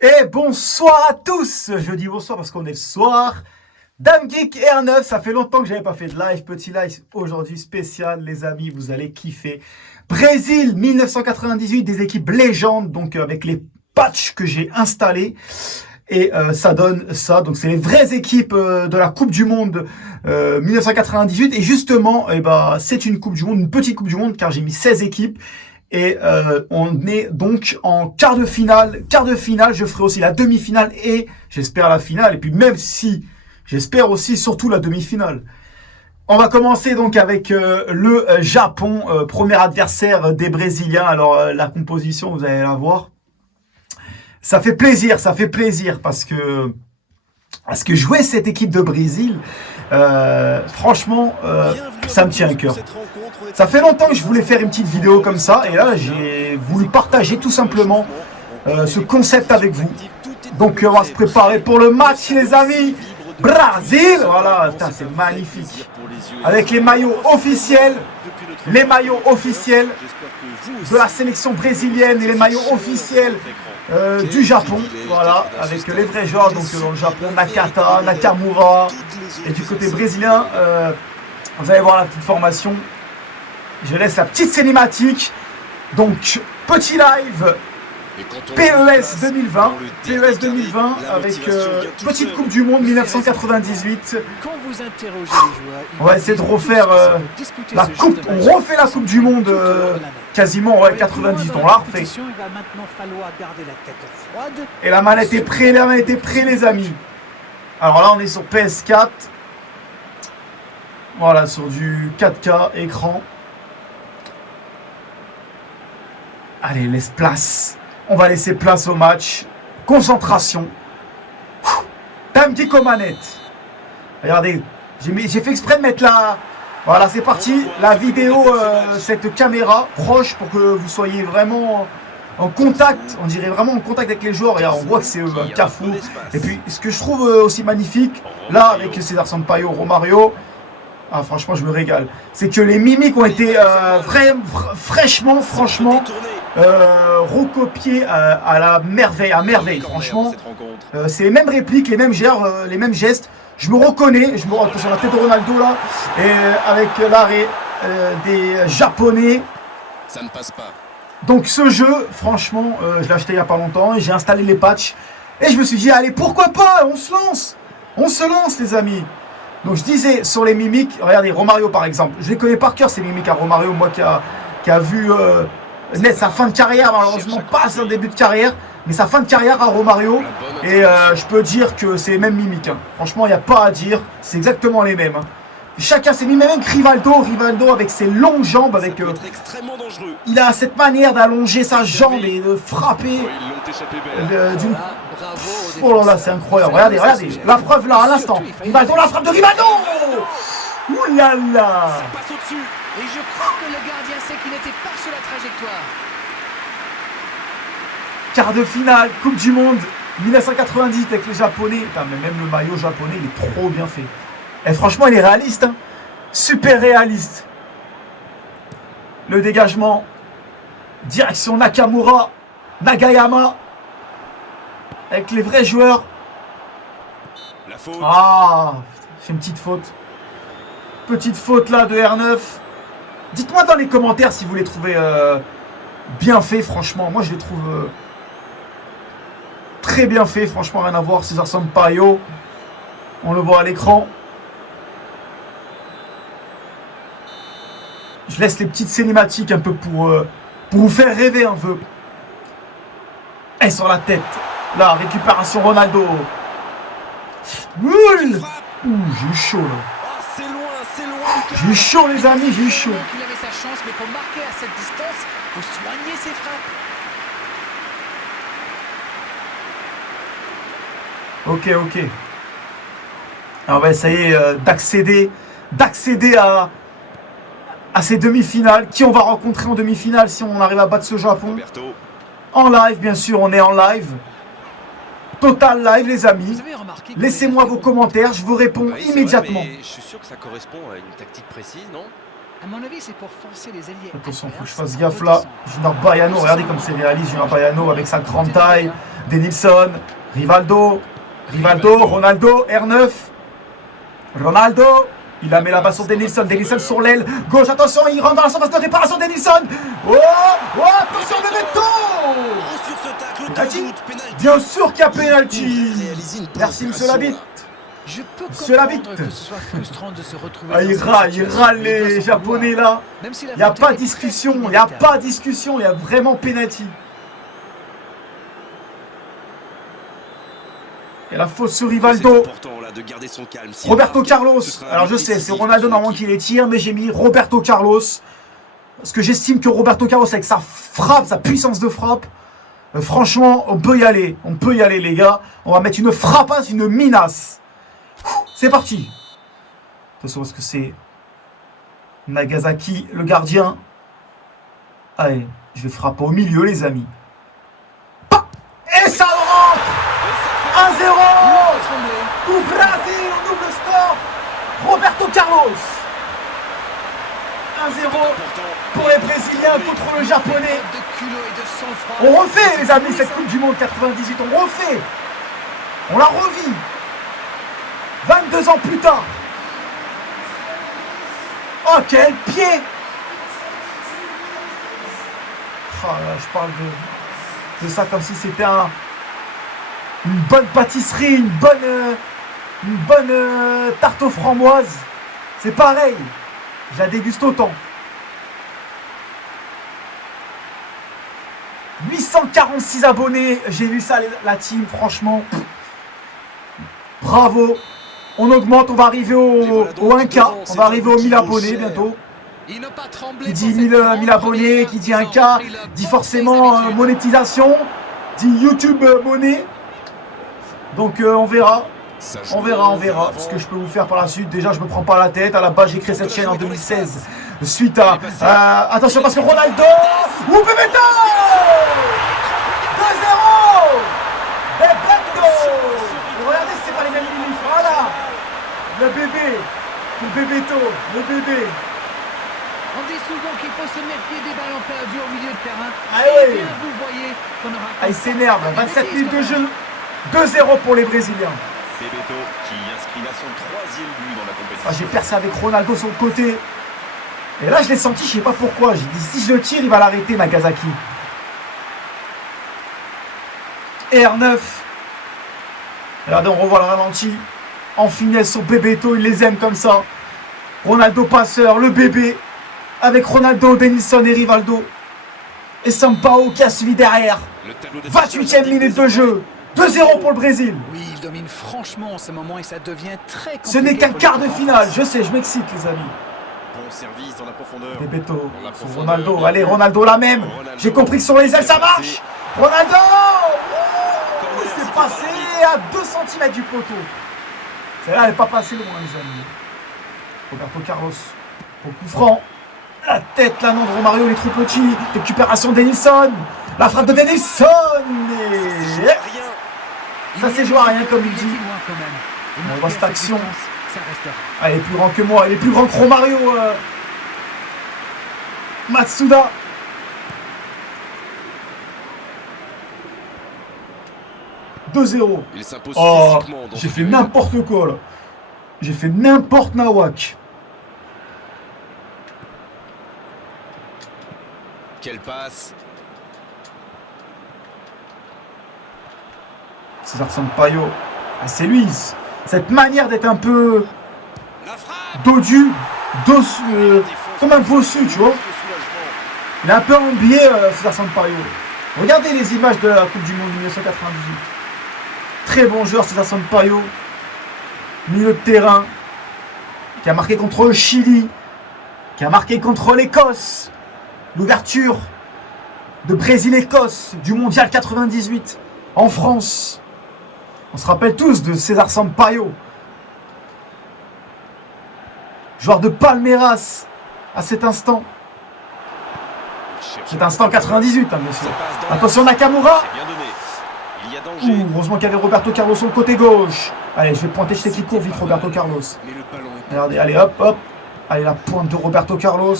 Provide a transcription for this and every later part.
Et bonsoir à tous. Je dis bonsoir parce qu'on est le soir. Dame Geek et R9, ça fait longtemps que j'avais pas fait de live. Petit live aujourd'hui spécial, les amis, vous allez kiffer. Brésil 1998, des équipes légendes, donc avec les patchs que j'ai installés. Et ça donne ça. Donc c'est les vraies équipes de la Coupe du Monde 1998. Et justement, c'est une Coupe du Monde, une petite Coupe du Monde, car j'ai mis 16 équipes. Et on est donc en quart de finale. Quart de finale, je ferai aussi la demi-finale et j'espère la finale. Et puis même si, j'espère aussi surtout la demi-finale. On va commencer donc avec le Japon, premier adversaire des Brésiliens. Alors la composition, vous allez la voir. Ça fait plaisir parce que jouer cette équipe de Brésil, franchement, ça me tient à cœur. Ça fait longtemps que je voulais faire une petite vidéo comme ça, et là j'ai voulu partager tout simplement ce concept avec vous. Donc on va se préparer pour le match, les amis. Brésil, voilà, c'est magnifique. Avec les maillots officiels de la sélection brésilienne et les maillots officiels du Japon, voilà, avec les vrais joueurs. Donc dans le Japon, Nakata, Nakamura, et du côté brésilien, vous allez voir la petite formation. Je laisse la petite cinématique. Donc petit live PES 2020, PES 2020 avec petite Coupe du Monde 1998. On va essayer de refaire la coupe. On refait la Coupe du Monde quasiment 90. On l'a refait. Et la manette est prête, les amis. Alors là, on est sur PS4. Voilà, sur du 4K écran. Allez, laisse place. On va laisser place au match. Concentration. Dame Geek aux manettes. Regardez, j'ai fait exprès de mettre la... Voilà, c'est parti. La vidéo, cette caméra proche pour que vous soyez vraiment en contact. On dirait vraiment en contact avec les joueurs. Regarde, on voit que c'est Cafu. Et puis, ce que je trouve aussi magnifique, là, avec César Sampaio, Romario... Ah, franchement, je me régale. C'est que les mimiques ont été fraîchement, franchement, recopiées à la merveille, franchement. C'est les mêmes répliques, les mêmes gestes. Je me reconnais, sur la tête de Ronaldo là, et avec l'arrêt des Japonais. Ça ne passe pas. Donc ce jeu, franchement, je l'ai acheté il n'y a pas longtemps et j'ai installé les patchs. Et je me suis dit, allez, pourquoi pas, on se lance les amis. Donc je disais sur les mimiques, regardez Romario par exemple, je les connais par cœur ces mimiques à Romario, moi qui a vu naître sa fin de carrière, malheureusement pas son début de carrière, mais sa fin de carrière à Romario, et je peux dire que c'est les mêmes mimiques, hein. Franchement il n'y a pas à dire, c'est exactement les mêmes, hein. Chacun s'est mis, même Rivaldo avec ses longues jambes, avec il a cette manière d'allonger sa jambe et de frapper d'une... Oh là là, c'est incroyable. Regardez, la preuve là, à l'instant. Rivaldo, la frappe de Rivaldo. Ouh là là. Ça passe au-dessus. Et je crois que le gardien sait qu'il n'était pas sur la trajectoire. Quart de finale, Coupe du Monde 1990 avec les Japonais. Putain, mais même le maillot japonais, il est trop bien fait. Et franchement, il est réaliste, hein. Super réaliste. Le dégagement. Direction Nakamura, Nagayama. Avec les vrais joueurs. La faute. Ah, c'est une petite faute. Petite faute là de R9. Dites-moi dans les commentaires si vous les trouvez bien faits, franchement. Moi, je les trouve très bien faits. Franchement, rien à voir. César Sampaio. On le voit à l'écran. Je laisse les petites cinématiques un peu pour vous faire rêver un peu. Et sur la tête. La récupération Ronaldo. Ouh, j'ai eu chaud là. Oh, c'est loin. J'ai eu chaud les amis, j'ai eu chaud. Il avait sa chance, mais pour marquer à cette distance, il faut soigner ses frappes. Ok. Alors on va essayer d'accéder à ces demi-finales. Qui on va rencontrer en demi-finale si on arrive à battre ce Japon. Roberto. En live, bien sûr, on est en live. Total live, les amis. Laissez-moi vos commentaires, je vous réponds immédiatement. Vrai, je suis sûr que ça correspond à une tactique précise, non? À mon avis, c'est pour forcer les alliés. Attention, faut que je fasse gaffe là. Junior Baiano, regardez comme c'est réaliste. Junior Baiano avec sa grande taille. Denilson, Rivaldo, Ronaldo, R9. Ronaldo, il a mis la balle sur Denilson. Denilson sur l'aile gauche, attention, il rentre dans la surface de réparation. Denilson. Oh, attention, Bebeto. Sur ce tacle, aucun Penalty. doute, penalty. Bien sûr qu'il y a Il penalty. réalise une bonne Merci, monsieur opération, Labitte. là. Je peux Monsieur Labitte. comprendre que ce soit frustrant de se retrouver Ah, dans il cette râle situation, mais il les doit s'en Japonais vouloir. là. Même si la Il n'y a faute pas était discussion, presque il n'y a inévitable. pas discussion, il y a vraiment penalty. Et la faute sur C'est Rivaldo. important là de garder son calme. S'il Roberto marque, Carlos. ce sera un Alors je but sais, c'est décisif Ronaldo pour son normalement équipe. qui les tire, mais j'ai mis Roberto Carlos. Parce que j'estime que Roberto Carlos, avec sa frappe, sa puissance de frappe, franchement, on peut y aller. On peut y aller, les gars. On va mettre une frappasse, une minace. C'est parti. Attention, parce que c'est Nagasaki, le gardien. Allez, je vais frapper au milieu, les amis. Pa Et ça rentre 1-0. Pour Brésil, on ouvre le score. Roberto Carlos. 1-0 pour les Brésiliens contre le Japonais. De culot et de sang-froid. On refait, les amis, cette Coupe du Monde 98. On refait. On la revit. 22 ans plus tard. Oh, quel pied. Oh là, je parle de ça comme si c'était une bonne pâtisserie, une bonne tarte aux framboises. C'est pareil. Je la déguste autant. 846 abonnés. J'ai vu ça, la team. Franchement, bravo. On augmente. On va arriver au 1K. On va arriver aux 1000 abonnés bientôt. Il n'a pas tremblé Qui pour dit cette 1000 grande abonnés, première. qui dit Ils ont 1K, repris leur dit bonne forcément habitude. monétisation, dit YouTube monnaie. Donc on verra. Ça On joue verra vers l'avant. ce que je peux vous faire par la suite. Déjà, je me prends pas la tête. À la base, j'ai créé cette chaîne en 2016. Suite à... attention, parce que Ronaldo... Ou Bebeto 2-0 Bebeto. Regardez si c'est pas les mêmes limites. Voilà. Le bébé. Le Bebeto. Le bébé. On dit souvent qu'il faut se méfier des ballons perdus au milieu de terrain. Ah Et oui. bien, vous voyez qu'on aura... Ah, il s'énerve. 27 minutes de jeu. 2-0 pour les Brésiliens. Bebeto qui inscrit là son 3e but dans la compétition. Ah, j'ai percé avec Ronaldo sur le côté. Et là, je l'ai senti, je sais pas pourquoi. J'ai dit, si je le tire, il va l'arrêter, Nagasaki. Et R9. Regardez, on revoit le ralenti. En finesse sur Bebeto, il les aime comme ça. Ronaldo passeur, le bébé. Avec Ronaldo, Denilson et Rivaldo. Et Sampaio qui a suivi derrière. Le tableau de 28e minute de jeu. 2-0 pour le Brésil. Oui, il domine franchement en ce moment et ça devient très compliqué. Ce n'est qu'un pour quart de l'équipe en finale. face. Je sais, je m'excite, les amis. Bon service dans la profondeur. Bebeto, Dans la sur profondeur, Ronaldo, bien allez vu. Ronaldo la même. Ronaldo. J'ai compris que sur les ailes ça marche. Ronaldo, Corner, c'est c'est passé pas à 2 cm du poteau. Celle-là elle n'est pas passée loin, les amis. Roberto Carlos au coup franc. La tête là non de Romario, il est trop petit. Récupération de Denilson. La frappe de Denilson. Et... Rien. Ça s'est joué à rien comme il dit. est loin quand même. Et On marquer voit à cette cette action. distance, ça restera. Ah, il est plus grand que moi, il est plus grand que Romario. Matsuda. « 2-0. Il s'impose Oh, physiquement dans j'ai ce fait duel. n'importe quoi là. J'ai fait n'importe nawak. Quelle passe. César Sampaio. Ah, c'est lui. Cette manière d'être un peu La frappe. dodu, comme un bossu, tu vois. Il est un peu embillé, César Sampaio. Regardez les images de la Coupe du Monde 1998. Très bon joueur, César Sampaio. Milieu de terrain. Qui a marqué contre le Chili. Qui a marqué contre l'Écosse. L'ouverture de Brésil-Écosse du Mondial 98 en France. On se rappelle tous de César Sampaio. Joueur de Palmeiras à cet instant. Cet instant 98, hein, bien sûr. Attention Nakamura. C'est bien donné. Il y a danger. Heureusement qu'il y avait Roberto Carlos sur le côté gauche. Allez, je vais pointer chez qui court vite Roberto Carlos. Mais le ballon est Regardez, allez, hop, hop. Allez, la pointe de Roberto Carlos.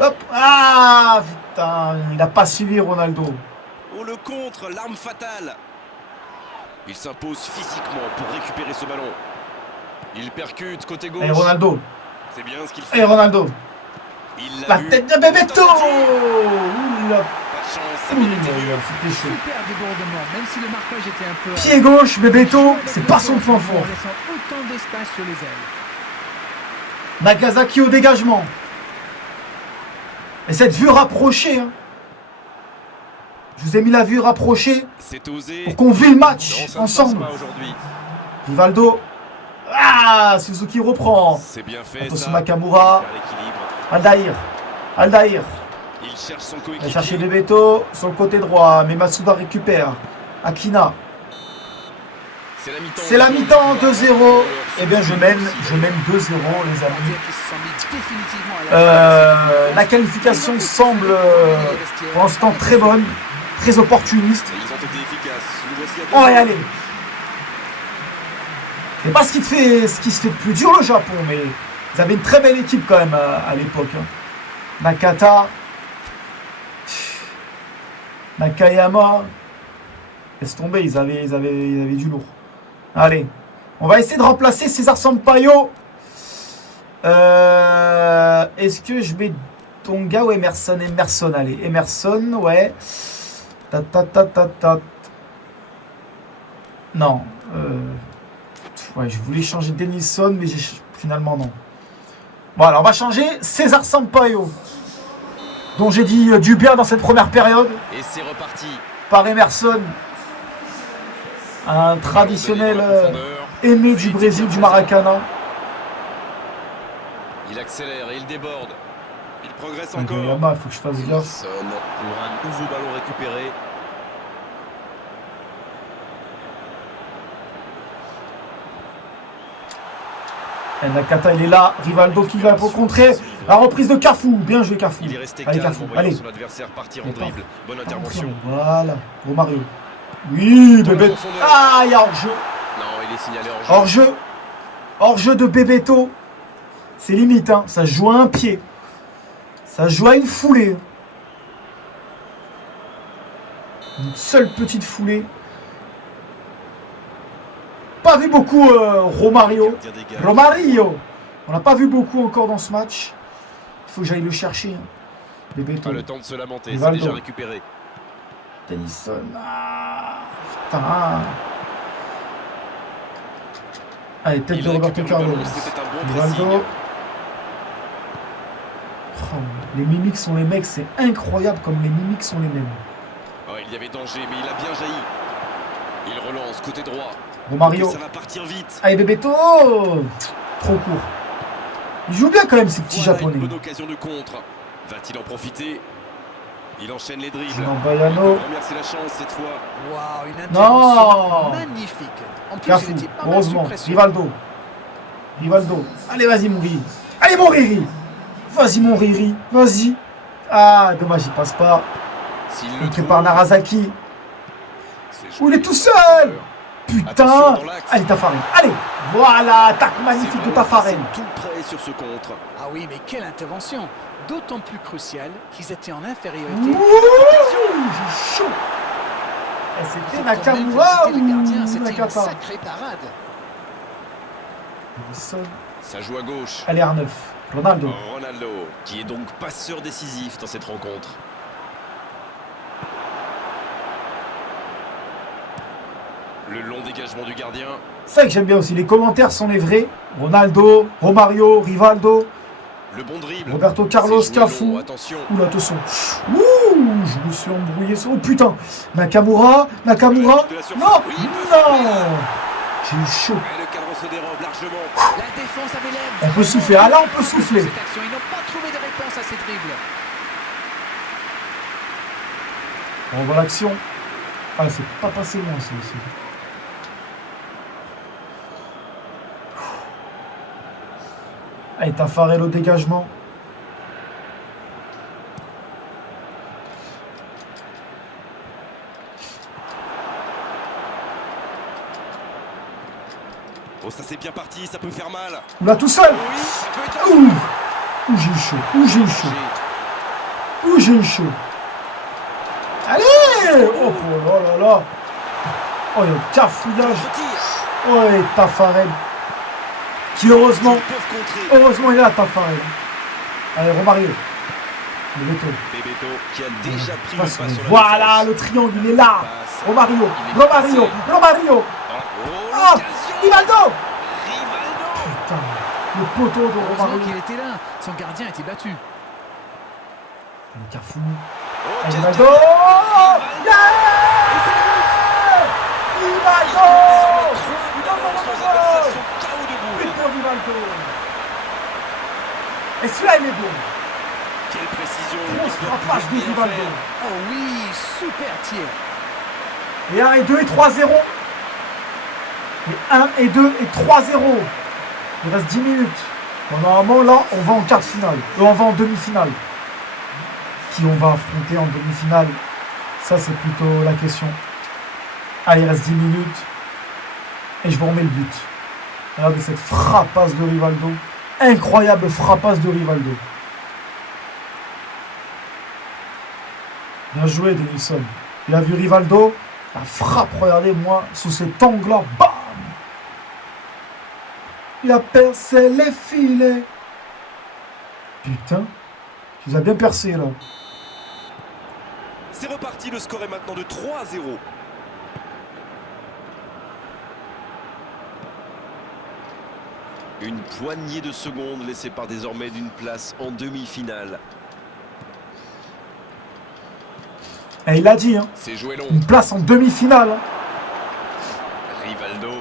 Hop. Ah, putain, il n'a pas suivi Ronaldo. sur le contre, l'arme fatale. Il s'impose physiquement pour récupérer ce ballon. Il percute côté gauche. Et Ronaldo. C'est bien ce qu'il fait. Et Ronaldo. Il l'a La vu. tête de Bebeto. Pas Oula. de chance, ça méritait mieux. C'était chaud. Super débordement, même si le marquage était un peu... Pied gauche, Bebeto, c'est pas son point fort. En laissant autant d'espace sur les ailes. Nagasaki au dégagement. Et cette vue rapprochée. Hein. Je vous ai mis la vue rapprochée C'est osé. pour qu'on vit le Non, match ça ne ensemble. passe pas aujourd'hui. Rivaldo. Ah, Suzuki reprend. C'est bien fait Attention ça. Nakamura. Il perd l'équilibre. Aldaïr. Aldaïr. Il cherche son Il va coéquipier. chercher Bebeto sur le côté droit. Mais Masuda récupère. Akina. C'est la mi-temps 2-0. Eh bien, je mène 2-0, les amis. La qualification semble pour l'instant très bonne, très opportuniste. Ils ont été efficaces. Nous voici à On va y aller. C'est pas ce qui se fait de plus dur le Japon, mais ils avaient une très belle équipe quand même à l'époque. Hein. Nakata, Nakayama, laisse tomber, ils avaient du lourd. Allez, on va essayer de remplacer César Sampaio. Est-ce que je mets Tonga ou Emerson? Emerson, allez. Emerson, ouais. Non. Ouais, je voulais changer Denison, mais finalement non. Bon, alors on va changer César Sampaio, dont j'ai dit du bien dans cette première période. Et c'est reparti. Par Emerson. Un traditionnel aimé du Brésil, du Maracana. Il accélère et il déborde. Il progresse encore. Nakayama, il faut que je fasse gaffe. Sonne pour un nouveau ballon récupéré. Et Nakata, il est là. Rivaldo qui va pour contrer. La reprise de Cafu. Bien joué, Cafu. Il est resté Allez, calme Cafu. en voyant Allez. son adversaire partir en Il est pas- dribble. Bonne intervention. Voilà. Romario. Oui, Dans la bébé. profondeur. Ah, il y a hors-jeu. Non, il est signalé hors jeu. Hors-jeu. Hors-jeu de Bebeto. C'est limite, hein. Ça se joue à un pied. Ça se joue à une foulée. Une seule petite foulée. Pas vu beaucoup Romario. Romario. On n'a pas vu beaucoup encore dans ce match. Il faut que j'aille le chercher. Hein. Bebeto. Pas le temps de se lamenter, c'est Rivaldo. déjà récupéré. Tennyson. Ah, putain. Allez, tête Il de Roberto récupère le Carlos. ballon, c'était un bon Rivaldo. pressing. Oh, les mimiques sont les mecs, c'est incroyable comme les mimiques sont les mêmes. Oh, il y avait danger, mais il a bien jailli. Il relance côté droit. Romario. Ça va partir vite. Allez, Bebeto. Trop court. Il joue bien quand même, ces petits Voilà japonais. une bonne occasion de contre. Va-t-il en profiter? Il enchaîne les dribbles. Jean Bayano. Remercie la chance cette fois. Waouh, une Non. intervention magnifique. En plus, Cafu, il était pas mal heureusement. sous pression. Rivaldo. Rivaldo. Allez, vas-y, mon Riri. Allez, mon Riri. Vas-y, mon Riri. Vas-y. Ah, dommage, il passe pas. S'il Il le trouve, prépare Narazaki. c'est Oh, il est joué. tout seul. Attention Putain. dans l'axe. Allez, Tafarel. Allez. Voilà, attaque C'est magnifique de vraiment Tafarel. passé tout près sur ce contre. Ah oui, mais quelle intervention. D'autant plus cruciale qu'ils étaient en infériorité. Ouh, j'ai chaud. Et c'était Ils ont quand même Nakamura félicité le ou gardien, c'était une Nakata? sacrée parade. Ça joue à gauche. Allez, R9. Ronaldo. Ronaldo, qui est donc passeur décisif dans cette rencontre. Le long dégagement du gardien. C'est ça que j'aime bien aussi. Les commentaires sont les vrais. Ronaldo, Romario, Rivaldo, Le bon dribble. Roberto Carlos, C'est joué Cafu. long, attention. Oula, attention. Ouh, je me suis embrouillé. Oh putain. Nakamura. Nakamura. De la surface. Non. Oui, il peut Non. souffler. J'ai eu chaud. Et le cadre se dérobe largement. La défense avait l'air. On peut souffler. Ah là, on peut souffler. Cette action, ils n'ont pas trouvé de réponse à ces dribbles. On voit l'action. Ah, c'est pas passé loin, ça aussi. Allez, Tafarel au dégagement. Oh, ça c'est bien parti, ça peut faire mal. Oula, tout seul. Oui, ça peut être Ouh. Ouh, j'ai eu chaud. Ouh, j'ai eu chaud. Ouh, j'ai eu chaud. Allez, Oh là là. Oh, il y a le cafouillage. Oh, et Tafarel. Qui heureusement il est là, Tafarel. Allez, Romario. Le Beto. Bebeto qui a déjà pris le pas sur la voilà, défense. le triangle, il est là. Passe. Romario. Il est Romario. passé. Romario. Oh, Ah, l'occasion. Rivaldo. Rivaldo. Putain, le poteau de Heureusement Romario. qu'il était là. Son gardien était battu. Le Carfou. Oh, quel Rivaldo. duel. Yeah. Rivaldo. But de Rivaldo. Et celui-là, il est beau. Quelle précision. Grosse Il doit frappage de bien Rivaldo. faire. Oh oui, super tir. Et 1 et 2 et 3-0. Et 1 et 2 et 3-0. Il reste 10 minutes. Bon, normalement, là, on va en quart de finale. On va en demi-finale. Qui on va affronter en demi-finale? Ça, c'est plutôt la question. Allez, il reste 10 minutes. Et je vous remets le but. Regardez cette frappasse de Rivaldo. Incroyable frappasse de Rivaldo. Bien joué, Denilson. Il a vu Rivaldo. La frappe, regardez-moi, sous cet angle-là. Bam! Il a percé les filets. Putain. Tu les as bien percés, là. C'est reparti, le score est maintenant de 3-0. Une poignée de secondes laissée par désormais d'une place en demi-finale. Et il l'a dit, hein. C'est joué long. Une place en demi-finale. Hein. Rivaldo.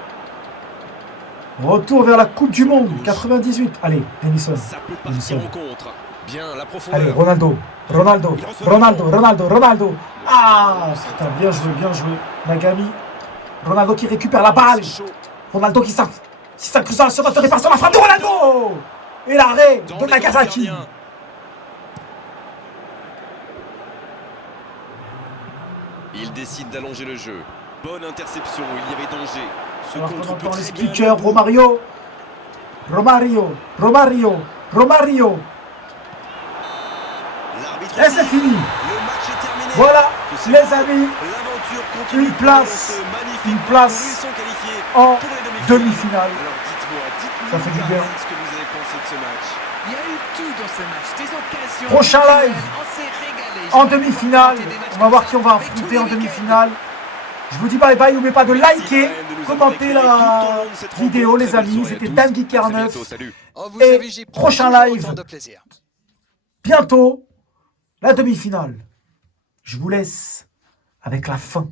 Retour vers la Coupe du Monde 98. Allez, Denilson. Ça peut partir en contre. Bien, la profondeur. Allez, Ronaldo. Ronaldo. Ah, putain, bien joué. Nagami. Ronaldo qui récupère la balle. C'est chaud. Ronaldo qui s'incruse dans la surface de réparation. La frappe de Ronaldo. Et l'arrêt Dans de les Nagasaki. gardiens. Il décide d'allonger le jeu. Bonne interception, il y avait danger. Ce Alors contre qu'on peut entend les très bien speakers, aller au bout. Romario. L'arbitre Et c'est fini. Le match est terminé. Voilà, Que c'est les beau. amis, L'aventure continue. une place. Dans ce magnifique Une parcours. place Ils sont qualifiés en pour les demi-finales. demi-finale. Alors dites-moi Ça fait du bien. Karine, ce que vous avez pensé de ce match. Il y a eu tout dans ce match. Des occasions. Prochain des duels. live. On s'est régalé. En J'aimerais demi-finale, pouvoir commenter des matchs on va voir comme qui on ça, va mais tous affronter les en week-ends. demi-finale. Je vous dis bye bye, n'oubliez pas de Merci, liker, Karine, de nous avoir commenter éclairé tout au la long de cette vidéo rencontre. les Très belle amis. soirée à C'était tous. Dan Geek À très R9. bientôt, salut. Oh, vous Et savez, j'y prends prochain toujours live. autant de plaisir. Bientôt, la demi-finale. Je vous laisse avec la fin.